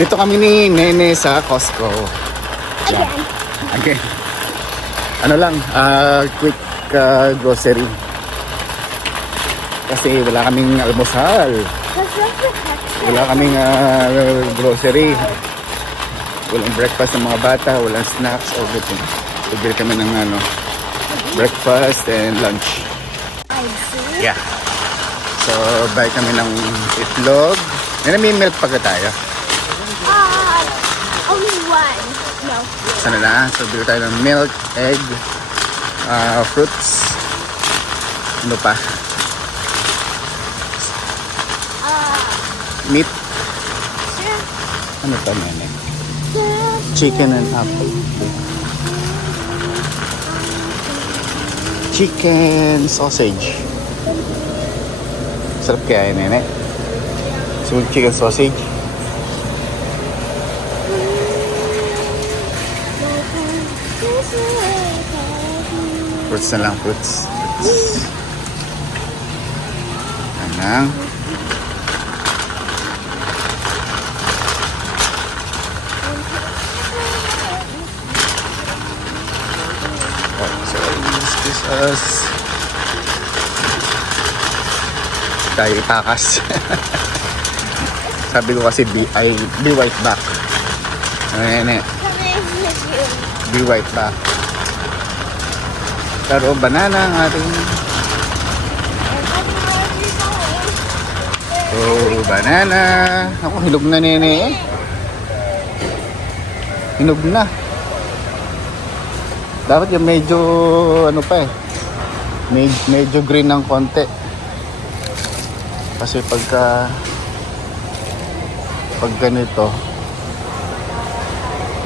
Dito kami ni Nene sa Costco. Again. Ano lang, quick grocery. Kasi wala kaming almusal. Wala kaming grocery. Walang breakfast ng mga bata, walang snacks, everything. Bigyan kami ng breakfast and lunch. Yeah. So, buy kami ng itlog. May milk pa tayo. Only one. No. Sana na. So, bigyan tayo ng milk, egg, fruits. Ano pa? Meat. Ano pa, Nene? Chicken and apple. Chicken sausage. Sarap kaya yun, Nene. So, chicken sausage. Fruits na lang, fruits. Anang. Tayo itakas. Sabi ko kasi be white back. Ayan eh. Be white back. Pero banana ang ating. Oh, banana. Ako, hinog na, Nene eh. Hinog na. Dapat yung medyo ano pa eh. Medyo green ng konti. Kasi pag ganito.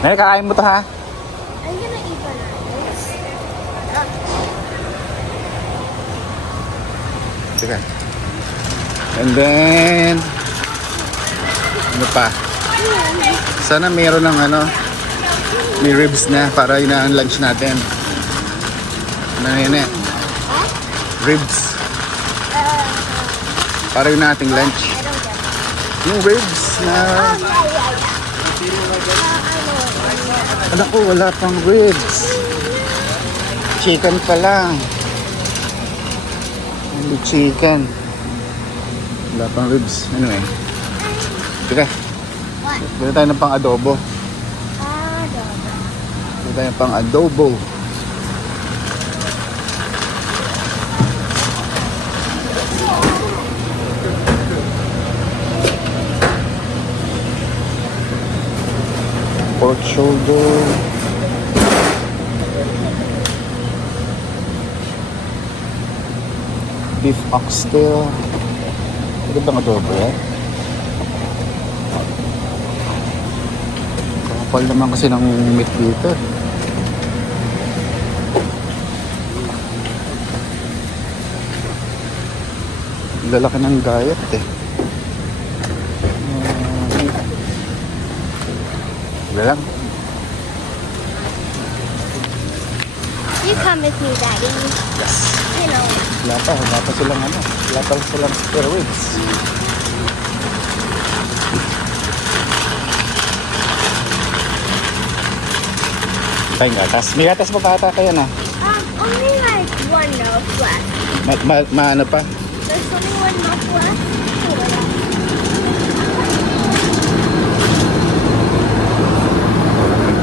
Kakain mo to, ha? I'm gonna eat bananas. Sige. And then ano pa? Sana meron ng may ribs na para yun ang lunch natin. Ano yun eh? Ribs. Para yun nating lunch. Yung ribs na... Alam ko, wala pang ribs. Chicken pa lang. Hindi chicken. Wala pang ribs. Ano eh? Sige. Bili tayo ng pang adobo. Bili tayo ng pang adobo. Pork shoulder. Beef oxtail. Ito bang adobo yan? Kapal naman kasi ng meat dito. Lalaki ng gayat eh. Lang. You come with me, Daddy. Yes. You know. Wala pa silang spare ribs. Tayo gatas. May gatas pa kata kayo na? Only like one milk left. Ano pa? There's only one milk left.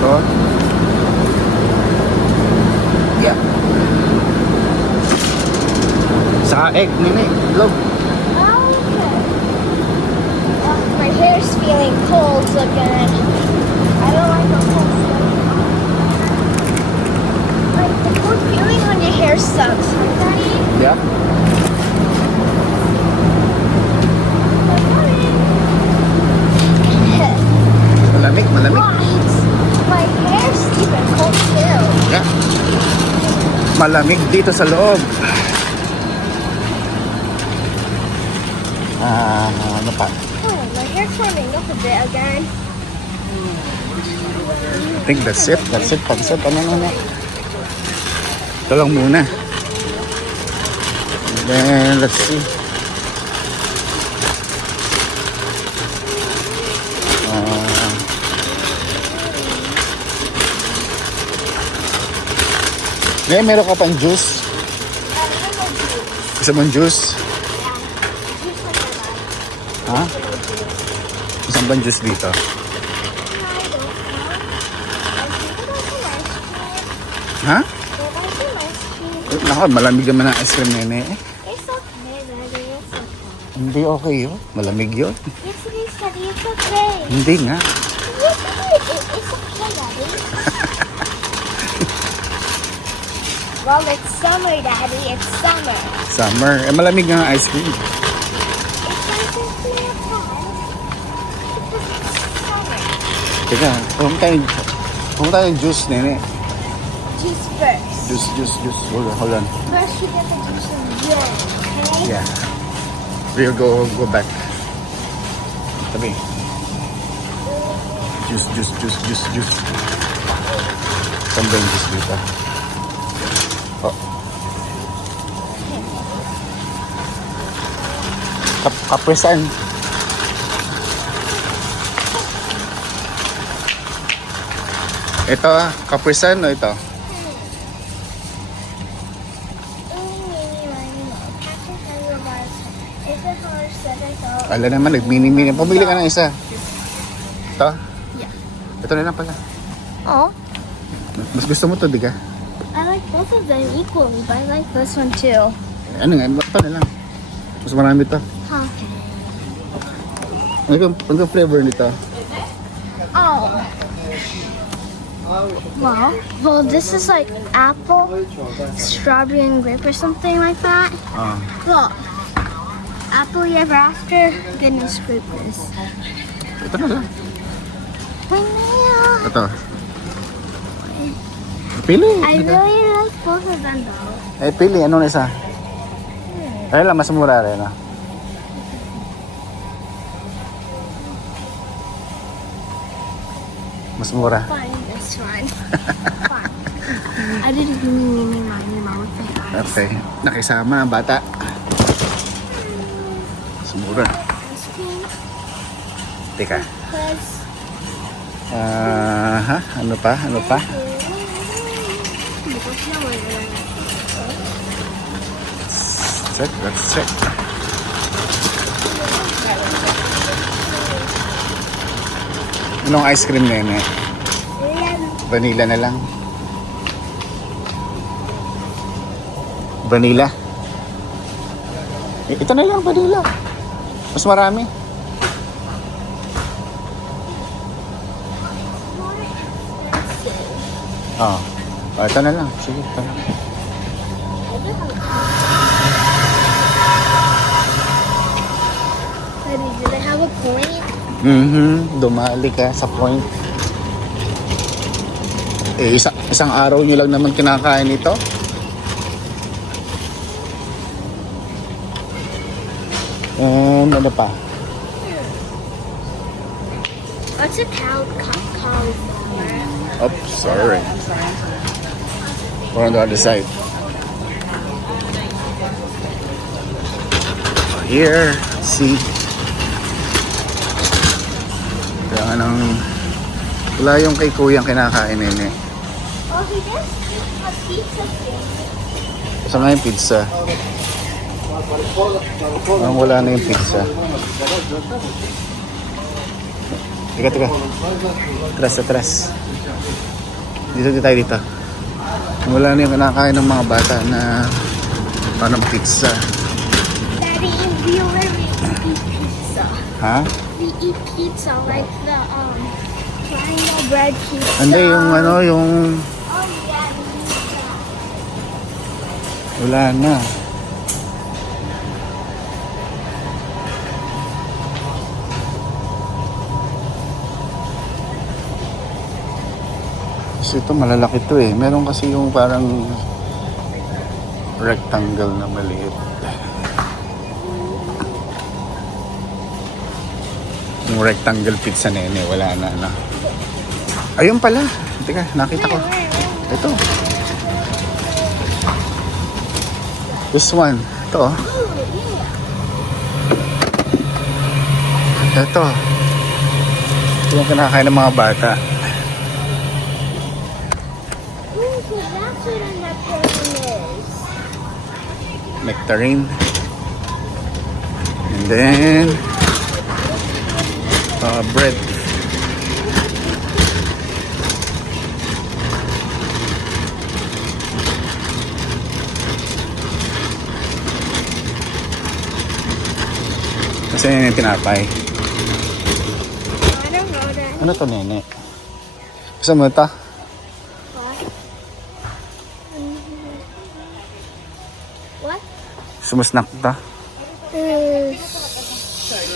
Ito. Yeah. Saka egg, Nene. Itlog. Oh, okay. My hair's feeling cold again. I don't like the cold stuff. Like, the cold feeling on your hair sucks, huh, Daddy? Yeah. Malamig. Right. My hair's even cold too. Yeah. Malamig dito sa loob. Ano pa? Oh, my hair's warming up a bit again. I think that's it. Pagsip. Ano. Ito lang muna. Then, let's see. Meron ka pang juice? Gusto mong juice? Ha? Isang bang juice dito? Ha? Nako, malamig naman ang ice cream, nene. It's okay, Daddy. It's okay. Hindi okay yun. Malamig yun. Yes, it is, Daddy. It's okay. Hindi nga. Yes, it is. It's okay, Daddy. Well, it's summer, Daddy. It's summer. Summer. Eh, malamig nga ang ice cream. It's perfectly okay. Because it's summer. Teka, kung tayo juice, nene. Juice first. Juice. Hold on. First, you get the juice in here, okay? Yeah. We'll go back. Tabi. Juice. Saan ba yung juice dito? Oh. Kapresan. Ito, kapresan o ito? Ala naman, nagmini-mini. Pumili ka ng isa. Ito? Yeah. Ito na lang pala. Oh, Mas gusto mo to, di ka? I like both of them equally, but I like this one too. Ano nga, ito na lang. Mas marami to. Okay. Ano flavor nito? Oh. Well, this is like apple, strawberry, and grape or something like that. Ah. Look. Happily ever after, goodness gracious. Ito na lang. I know. Ito. Pili. I really like both of them though. Eh, pili. Ano na isa? Ayun lang, mas mura rin. Ah. Mas mura. Fine, this one. Fine. I didn't really mean my with my eyes. Okay. Nakisama ang bata. Mas mura. Ice cream. Teka. Plus. Ha? Ano pa? Let's check. Anong ice cream, nene? Vanilla na lang. Vanilla? Ito na lang, vanilla. Mas marami. Oh. Ito na lang. Sige, ito na. Do they have a point? Dumali ka sa point. Eh, isang araw nyo lang naman kinakain ito. Ano pa? What's a cauliflower? Oops, sorry. We're on the other side. Here, see. Kaya wala yung kay kuyang kinakain nene. Oh, he just a pizza thing. Saan nga yung pizza? Wala na yung pizza. Teka. Atras. Dito tayo dito. Wala na yung kinakain ng mga bata na parang pizza. Daddy, we eat pizza. Ha? We eat pizza like the triangle bread pizza. Hindi, yung Oh yeah, we eat that. wala na. Kasi ito malalaki to eh. Meron kasi yung parang rectangle na maliit. Yung rectangle pizza nene, wala na. Ayun pala. Teka, nakita ko. Ito. This one. Ito. Ito. Ito yung kinakain ng mga bata. Ooh, so that's what a nectarine is. Nectarine. And then bread. Kasi yun yung tinapay. I don't know that. Ano to, nene? Gusto mo ito? What? What? Gusto mo snack ito?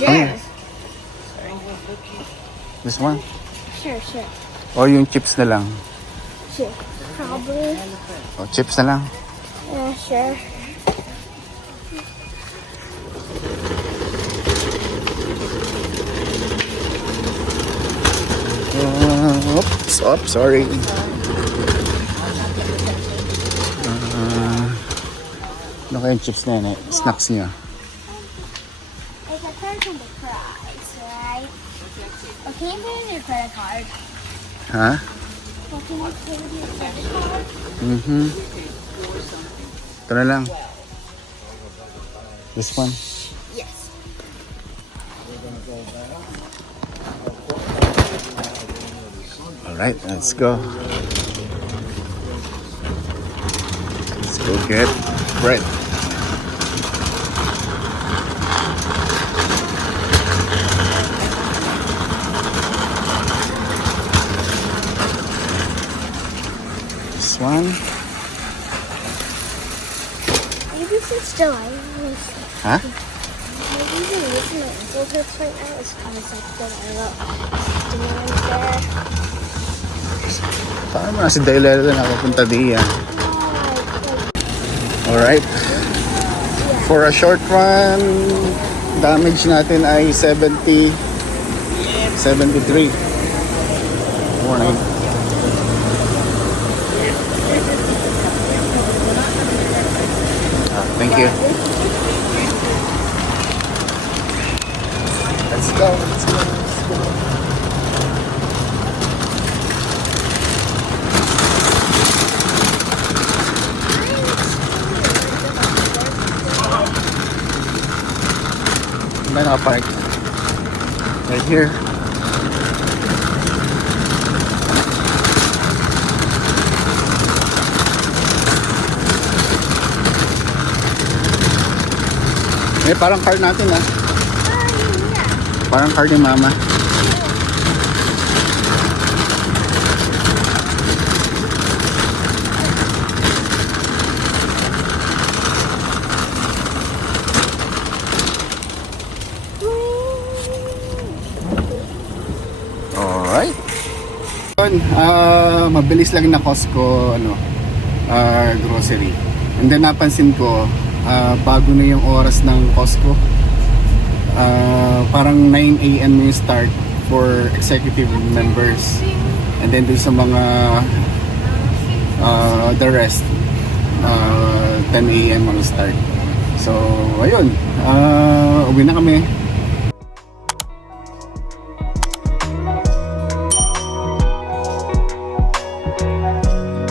Sure. This one? Sure. O yung chips na lang? Sure. Probably. O chips na lang? Yeah, sure. Oops, sorry. Ano kayong chips na yun eh? Snacks niya. It's a card from the prize, right? Or can you put in your credit card? Ha? Or can you put in your credit card? Ito na lang. This one. Yes. Alright, let's go. Let's go get bread. This one. Maybe since July was Ha? maybe the reason my ankle hurts right now is because like the demand there. Paano mo na si Dayla na nakapunta diyan? Like, Alright. For a short run, damage natin ay 73. Morning. Thank you. Let's go. May nakapark. Right here. Eh, parang car natin ah. Parang car ni mama. Alright. Mabilis lang na Costco grocery. And then napansin ko bago na yung oras ng Costco. Parang 9 a.m. yung start for executive members. And then dun sa mga the rest 10 a.m. ang start. So ayun, uwi na kami.